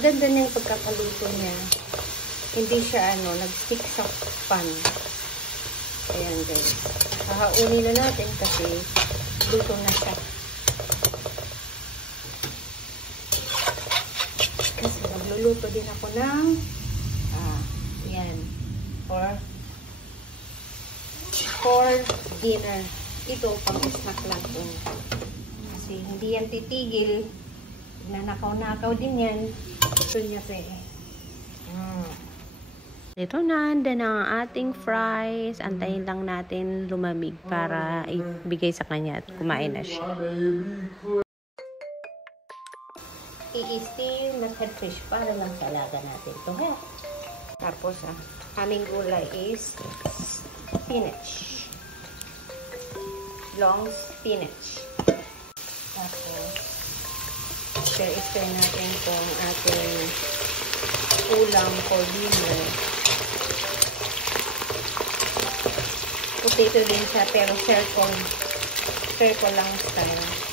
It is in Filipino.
Ang ganda na yung pagkakaluto niya. Hindi siya nag-stick sa pan. Ayan guys. Hahaunin na natin kasi luto na siya. Kasi magluluto din ako ng yan. For dinner. Ito, pang-snack lang po. Kasi hindi yan titigil. Nanakaw-nakaw din yan. Ito niya pa eh. Ito na, handa na ang ating fries. Antayin lang natin lumamig para ibigay sa kanya at kumain na siya. I-steam na fish para lang sa alaga natin ito. Tapos, aming gulay is spinach. Long spinach. Tapos, stir natin itong ating ulam for dinner. Potato din siya, pero circle lang style.